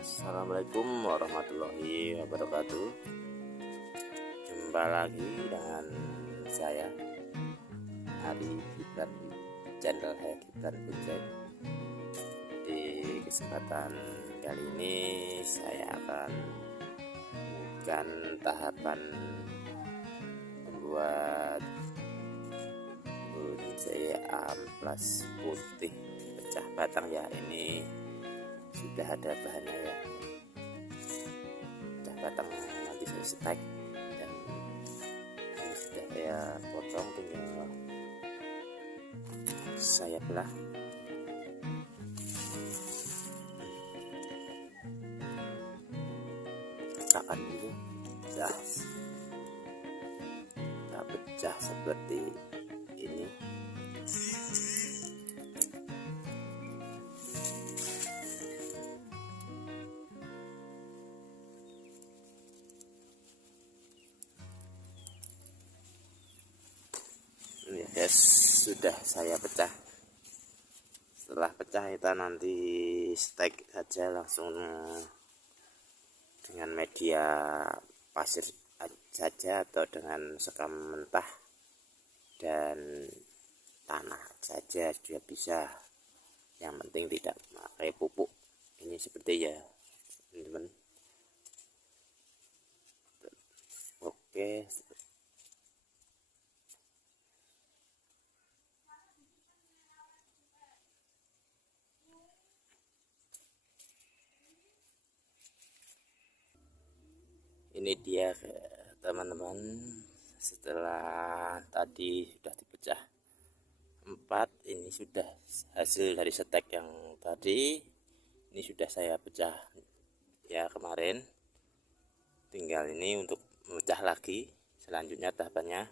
Assalamualaikum warahmatullahi wabarakatuh. Jumpa lagi dengan saya Hari Gibran, channel Hari Gibran Punjai. Di kesempatan kali ini saya akan melanjutkan tahapan membuat punjai amplas putih pecah batang ya. Ini sudah ada bahannya ya, pecah batang nanti saya stek, dan ini sudah saya potong, tinggal saya belah. Pecahkan dulu, nah, kita pecah seperti ini. Ya guys, sudah saya pecah. Setelah pecah kita nanti stek saja langsung dengan media pasir saja atau dengan sekam mentah dan tanah saja juga bisa, yang penting tidak pakai pupuk. Ini seperti ya teman-teman. Oke, ini dia teman-teman, setelah tadi sudah dipecah 4, ini sudah hasil dari stek yang tadi. Ini sudah saya pecah ya kemarin, tinggal ini untuk memecah lagi. Selanjutnya tahapannya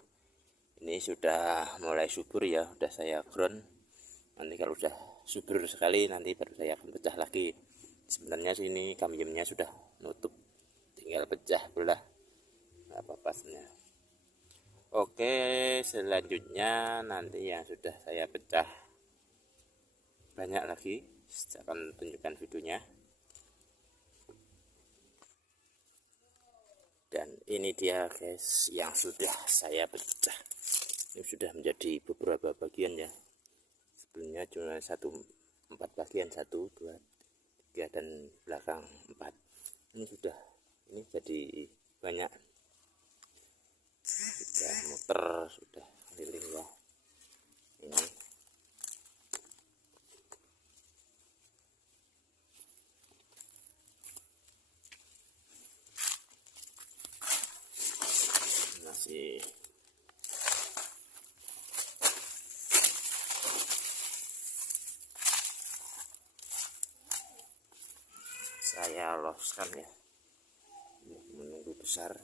ini sudah mulai subur ya, sudah saya ground. Nanti kalau sudah subur sekali nanti baru saya akan pecah lagi. Sebenarnya sini kamyemnya sudah nutup, tinggal pecah belah pasnya. Oke, selanjutnya nanti yang sudah saya pecah banyak lagi, saya akan tunjukkan videonya. Dan ini dia guys yang sudah saya pecah. Ini sudah menjadi beberapa bagian ya. Sebelumnya cuma 4 bagian, 1, 2, 3 dan belakang 4. Ini sudah, ini jadi banyak, sudah muter, sudah keliling ya. Ini masih saya loskan ya, menunggu besar.